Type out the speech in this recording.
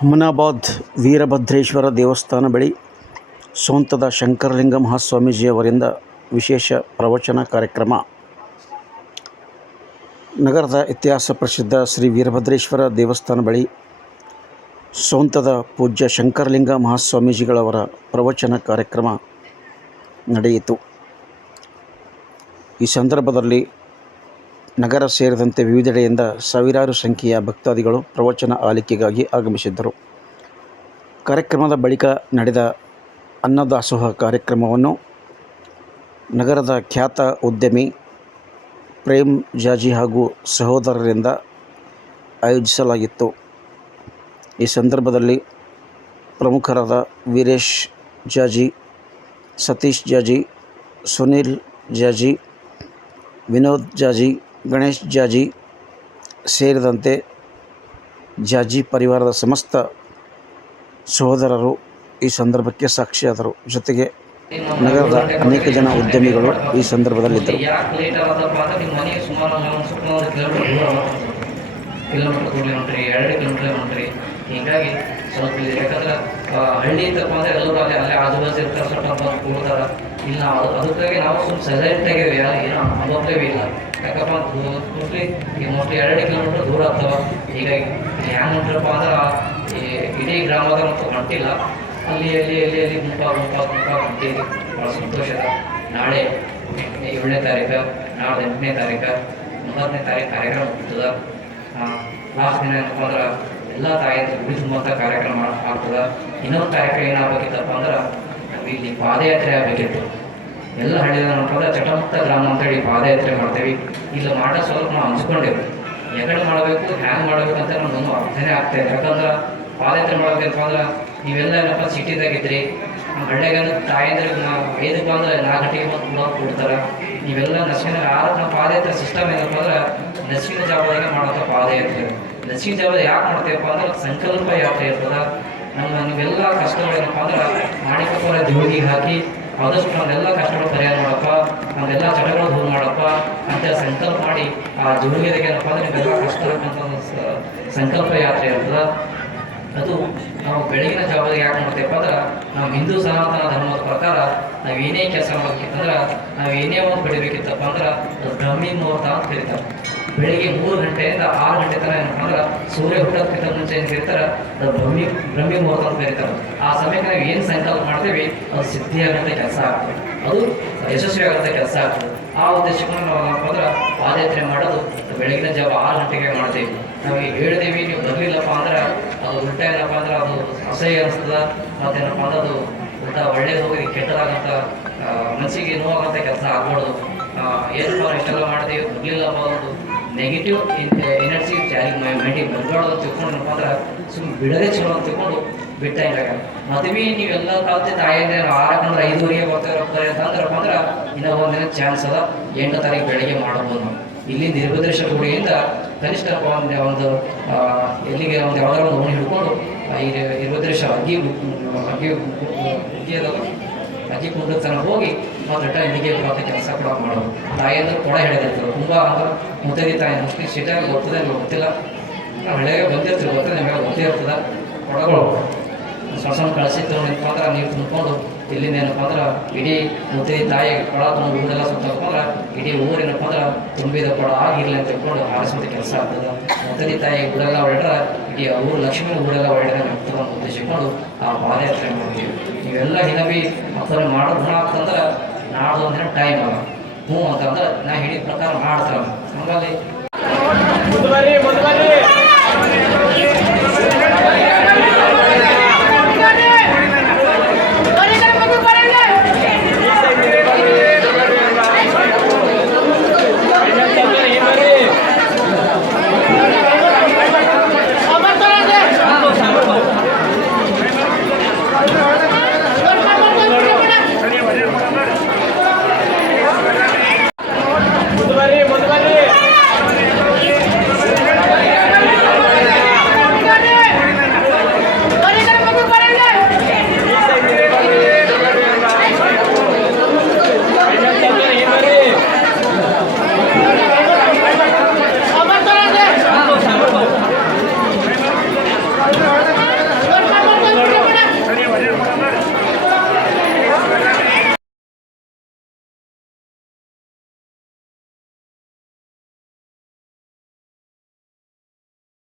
ಹುಮನಾಬಾದ್ ವೀರಭದ್ರೇಶ್ವರ ದೇವಸ್ಥಾನ ಬಳಿ ಸೋಂತದ ಶಂಕರಲಿಂಗ ಮಹಾಸ್ವಾಮೀಜಿಯವರಿಂದ ವಿಶೇಷ ಪ್ರವಚನ ಕಾರ್ಯಕ್ರಮ. ನಗರದ ಇತಿಹಾಸ ಪ್ರಸಿದ್ಧ ಶ್ರೀ ವೀರಭದ್ರೇಶ್ವರ ದೇವಸ್ಥಾನ ಬಳಿ ಸೋಂತದ ಪೂಜ್ಯ ಶಂಕರಲಿಂಗ ಮಹಾಸ್ವಾಮೀಜಿಗಳವರ ಪ್ರವಚನ ಕಾರ್ಯಕ್ರಮ ನಡೆಯಿತು. ಈ ಸಂದರ್ಭದಲ್ಲಿ ನಗರ ಸೇರಿದಂತೆ ವಿವಿಧೆಡೆಯಿಂದ ಸಾವಿರಾರು ಸಂಖ್ಯೆಯ ಭಕ್ತಾದಿಗಳು ಪ್ರವಚನ ಆಲಿಕೆಗಾಗಿ ಆಗಮಿಸಿದ್ದರು. ಕಾರ್ಯಕ್ರಮದ ಬಳಿಕ ನಡೆದ ಅನ್ನದಾಸೋಹ ಕಾರ್ಯಕ್ರಮವನ್ನು ನಗರದ ಖ್ಯಾತ ಉದ್ಯಮಿ ಪ್ರೇಮ್ ಜಾಜಿ ಹಾಗೂ ಸಹೋದರರಿಂದ ಆಯೋಜಿಸಲಾಗಿತ್ತು. ಈ ಸಂದರ್ಭದಲ್ಲಿ ಪ್ರಮುಖರಾದ ವೀರೇಶ್ ಜಾಜಿ, ಸತೀಶ್ ಜಾಜಿ, ಸುನಿಲ್ ಜಾಜಿ, ವಿನೋದ್ ಜಾಜಿ, ಗಣೇಶ್ ಜಾಜಿ ಸೇರಿದಂತೆ ಜಾಜಿ ಪರಿವಾರದ ಸಮಸ್ತ ಸಹೋದರರು ಈ ಸಂದರ್ಭಕ್ಕೆ ಸಾಕ್ಷಿಯಾದರು. ಜೊತೆಗೆ ನಗರದ ಅನೇಕ ಜನ ಉದ್ಯಮಿಗಳು ಈ ಸಂದರ್ಭದಲ್ಲಿದ್ದರು. ಹೀಗಾಗಿ ಸ್ವಲ್ಪ ಯಾಕಂದ್ರೆ ಹಳ್ಳಿ ತಪ್ಪ ಅಂದರೆ ಎಲ್ಲರೂ ಅಲ್ಲೇ ಆಜುಬಾಜು ಇರ್ತಾರೆ, ಸ್ವಲ್ಪ ಬಂದು ಕೂಡ್ತಾರೆ. ಇಲ್ಲ ಅದಕ್ಕಾಗಿ ನಾವು ಸ್ವಲ್ಪ ಸೈಲೆಂಟಾಗಿ ಏನೋ ಅನುಭವವೇ ಇಲ್ಲ. ಯಾಕಪ್ಪ ಮೋಸ್ಟ್ಲಿ 2 ಕಿಲೋಮೀಟ್ರ್ ದೂರ ಆಗ್ತವೆ. ಹೀಗಾಗಿ ಹ್ಯಾಂಗೆ ಹೊಂಟ್ರಪ್ಪ ಅಂದ್ರೆ ಇಡೀ ಗ್ರಾಮದ ಮತ್ತು ಹೊಂಟಿಲ್ಲ, ಅಲ್ಲಿ ಗುಂಪ ಹೊಂಟಿದ್ವಿ. ಭಾಳ ಸಂತೋಷದ. ನಾಳೆ 7ನೇ ತಾರೀಕು, ನಾಳೆ 8ನೇ ತಾರೀಕು, 9ನೇ ತಾರೀಕು ಕಾರ್ಯಕ್ರಮ ಹುಟ್ಟುತ್ತದೆ. ಲಾಸ್ಟ್ ದಿನ ಏನಪ್ಪ ಅಂದ್ರೆ ಎಲ್ಲ ತಾಯಿಯಂತ ಗುಡಿ ತುಂಬಂಥ ಕಾರ್ಯಕ್ರಮ ಆಗ್ತದೆ. ಇನ್ನೊಂದು ಕಾರ್ಯಕ್ರಮ ಏನಾಗಬೇಕಿತ್ತಪ್ಪ ಅಂದ್ರೆ ಇಲ್ಲಿ ಪಾದಯಾತ್ರೆ ಆಗಬೇಕಿತ್ತು. ಎಲ್ಲ ಹಳ್ಳಿಏನಪ್ಪ ಅಂದ್ರೆ ಚಟಮುಕ್ತ ಗ್ರಾಮ ಅಂತೇಳಿ ಪಾದಯಾತ್ರೆ ಮಾಡ್ತೇವೆ. ಇಲ್ಲಿ ಮಾಡೋ ಸ್ವಲ್ಪ ನಾವು ಹಂಚ್ಕೊಂಡೇವೆ. ಯಾಕಡೆ ಮಾಡಬೇಕು, ಹ್ಯಾಂಗೆ ಮಾಡಬೇಕಂತ ನಮಗೊಂದು ಅರ್ಥನೇ ಆಗ್ತಾಯಿದೆ. ಯಾಕಂದ್ರೆ ಪಾದಯಾತ್ರೆ ಮಾಡಬೇಕಪ್ಪ ಅಂದ್ರೆ ನೀವೆಲ್ಲ ಏನಪ್ಪ ಸಿಟಿದಾಗಿದ್ರಿ, ನಮ್ಮ ಹಳ್ಳಿಯಾಗ ತಾಯಂದ್ರಿಗೆ 5ಕ್ಕೆ ಅಂದ್ರೆ 4 ಗಂಟೆಗೆ ಬಂದು ಕೊಡ್ತಾರೆ. ನೀವೆಲ್ಲ ನಸಿನ ನಮ್ಮ ಪಾದಯಾತ್ರೆ ಸಿಸ್ಟಮ್ ಏನಪ್ಪ ಅಂದ್ರೆ ನಸಿನ ಜಾಗದಾಗ ಮಾಡೋಂಥ ಪಾದಯಾತ್ರೆ. ನಸಿನ ಜಾಗದಾಗ ಯಾಕೆ ಮಾಡ್ತೇವಪ್ಪ ಅಂದ್ರೆ ಸಂಕಲ್ಪ ಯಾತ್ರೆ ಇರ್ತದೆ. ನೀವೆಲ್ಲ ಕಷ್ಟಗಳೇನಪ್ಪ ಅಂದ್ರೆ ಮಾಣಿಕಪುರ ದೇವರಿಗೆ ಹಾಕಿ ಆದಷ್ಟು ನಮ್ಮೆಲ್ಲ ಕಷ್ಟಗಳು ಪರಿಹಾರ ಮಾಡಪ್ಪ, ನಮ್ಮೆಲ್ಲ ಚಟಗಳು ದೂರ ಮಾಡಪ್ಪ ಅಂತ ಸಂಕಲ್ಪ ಮಾಡಿ ಆ ಜೋಡಿಗೆದಾಗ ಏನಪ್ಪ ಅಂದ್ರೆ ನಿಮ್ಮೆಲ್ಲ ಕಷ್ಟ ಅಂತ ಸಂಕಲ್ಪ ಯಾತ್ರೆ ಇರ್ತದೆ. ಅದು ನಾವು ಬೆಳಗಿನ ಜಾವದಾಗ ಯಾಕೆ ಮಾಡ್ತೇವಪ್ಪ ಅಂದ್ರೆ ನಾವು ಹಿಂದೂ ಸನಾತನ ಧರ್ಮದ ಪ್ರಕಾರ ನಾವು ಏನೇ ಕೆಲಸ ಮಾಡಬೇಕಿತ್ತಂದ್ರೆ, ನಾವು ಏನೇ ಒಂದು ಬೆಳಿಬೇಕಿತ್ತಪ್ಪ ಅಂದ್ರೆ ಅದು ಬ್ರಹ್ಮಿ ಮುಹೂರ್ತ ಅಂತ ಕರೀತಾರೆ. ಬೆಳಿಗ್ಗೆ 3 ಗಂಟೆಯಿಂದ 6 ಗಂಟೆ ತನಕ ಏನಪ್ಪ ಅಂದ್ರೆ ಸೂರ್ಯ ಹುಟ್ಟೋದಕ್ಕಿಂತ ಮುಂಚೆ ಏನು ಕರೀತಾರೆ, ಅದು ಬ್ರಹ್ಮಿ ಮುಹೂರ್ತ ಅಂತ ಕರೀತಾರೆ. ಆ ಸಮಯಕ್ಕೆ ನಾವು ಏನು ಸಂಕಲ್ಪ ಮಾಡ್ತೇವೆ ಅದು ಸಿದ್ಧಿಯಾಗಂಥ ಕೆಲಸ ಆಗ್ತದೆ, ಅದು ಯಶಸ್ವಿ ಆಗೋಂಥ ಕೆಲಸ ಆಗ್ತದೆ. ಆ ಉದ್ದೇಶಕ್ಕೆ ನಾವು ಏನಪ್ಪ ಅಂದ್ರೆ ಪಾದಯಾತ್ರೆ ಮಾಡೋದು ಬೆಳಗಿನ ಜಾವ 6 ಗಂಟೆಗೆ ಮಾಡ್ತೇವೆ. ನಾವು ಹೇಳಿದೇವಿ, ನೀವು ಬರಲಿಲ್ಲಪ್ಪ ಅಂದ್ರೆ ಅದು ಉಲ್ಟ ಏನಪ್ಪ ಅಂದ್ರೆ ಅದು ಅಸಹ್ಯ ಅನಿಸ್ತದೆ. ಮತ್ತೇನಪ್ಪ ಅಂದ್ರೆ ಅದು ಉಲ್ಟ ಒಳ್ಳೇದು ಹೋಗಿ ಕೆಟ್ಟದಾಗಂಥ ಮನಸ್ಸಿಗೆ ನೋವಾಗಂಥ ಕೆಲಸ ಆಗ್ಬಾರ್ದು. ಏನಪ್ಪ ಇಷ್ಟೆಲ್ಲ ಮಾಡಿದೆವು ಬರಲಿಲ್ಲಪ್ಪ ಒಂದು ನೆಗೆಟಿವ್ ಎನರ್ಜಿ ಜಾರಿಗೆ ಮೈಂಡಿಗೆ ಬಂದ್ಬಾರ್ದು ಅಂತ ತಿಳ್ಕೊಂಡು ಏನಪ್ಪ ಅಂದ್ರೆ ಸುಮ್ಮನೆ ಬಿಡೋದೇ ಚಲೋ ಅಂತ ತಿಳ್ಕೊಂಡು ಬಿಟ್ಟ ಇದ್ದಾಗ ಮದುವೆ ನೀವೆಲ್ಲ ಕಾಲತೆ ತಾಯಿಯಂದ್ರೆ 6 ಗಂಟೆ 5:30 ಬರ್ತಾರೆ ಅಂತಂದ್ರಪ್ಪ ಅಂದ್ರೆ ಇನ್ನೂ ಒಂದಿನ ಚಾನ್ಸ್ ಅದ. 8ನೇ ತಾರೀಕು ಬೆಳಗ್ಗೆ ಮಾಡ್ಬೋದು. ನಾವು ಇಲ್ಲಿಂದ ವೀರಭದ್ರೇಶ್ವರ ಗುಡಿಯಿಂದ ಕನಿಷ್ಠ ಒಂದು ಎಲ್ಲಿಗೆ ಒಂದು ಯಾವ್ದಾರ ಒಂದು ಓಣಿ ಹಿಡ್ಕೊಂಡು ಈ ವೀರಭದ್ರೇಶ್ವರ ಅಗ್ಗಿ ಕುಂಡ ತನಕ ಹೋಗಿ ಮತ್ತು ರಿಟರ್ನ್ ಇಲ್ಲಿಗೆ ಬರೋಂಥ ಕೆಲಸ ಕೂಡ ಮಾಡೋದು. ತಾಯಿ ಅಂದ್ರೆ ಕೊಡ ಹಿಡಿದಿರ್ತಾರೆ ತುಂಬ ಅಂದ್ರೆ ಮುತ್ತೈದೆ ತಾಯಿ ಮೋಸ್ಟ್ಲಿ ಸಿಟಿಯಾಗಿ ಗೊತ್ತದೆ, ಗೊತ್ತಿಲ್ಲ. ಹಳ್ಳಿಯಾಗೆ ಬಂದಿರ್ತೀವಿ, ಗೊತ್ತದೆ, ನಿಮಗೆ ಗೊತ್ತೇ ಇರ್ತದೆ. ಕೊಡಗಳು ಸಣ್ಣ ಕಳಿಸಿತ್ತು ಏನಪ್ಪ ಅಂದ್ರೆ ನೀರು ತುಂಬಿಕೊಂಡು ಇಲ್ಲಿಂದ ಏನಪ್ಪ ಅಂದ್ರೆ ಇಡೀ ಮುತ್ತೈದೆ ತಾಯಿ ಕೊಡ ತುಂಬ ಊರೆಲ್ಲ ಸುತ್ತಕೊಂಡ್ರೆ ಇಡೀ ಊರೇನಪ್ಪ ಅಂದ್ರೆ ತುಂಬಿದ ಕೊಡ ಆಗಿರಲಿ ಅಂತ ತಿಳ್ಕೊಂಡು ಹಾರಿಸುವಂಥ ಕೆಲಸ ಆಗ್ತದೆ. ಮುತ್ತೈದೆ ತಾಯಿ ಊರೆಲ್ಲ ಹೊರಡ್ರೆ ಇಡೀ ಊರು ಲಕ್ಷ್ಮೀ ಊರೆಲ್ಲ ಹೊರಡ್ರೆ ಆಗ್ತದೆ ಅಂತ ಉದ್ದೇಶಿಕೊಂಡು ಆ ಪಾದಯಾತ್ರೆ ಮಾಡ್ತೀವಿ. ನೀವೆಲ್ಲ ಹಿನವಿ ಮಕ್ಕಳು ಮಾಡೋದು ಗುಣ ಆಗ್ತಂದ್ರೆ ನಾಡ್ದು ಒಂದಿನ ಟೈಮ್ ಅಲ್ಲ ಅಂತಂದ್ರೆ ನಾ ಹಿಡಿದ ಪ್ರಕಾರ ಮಾಡ್ತಾರೆ. ನಮ್ಮಲ್ಲಿ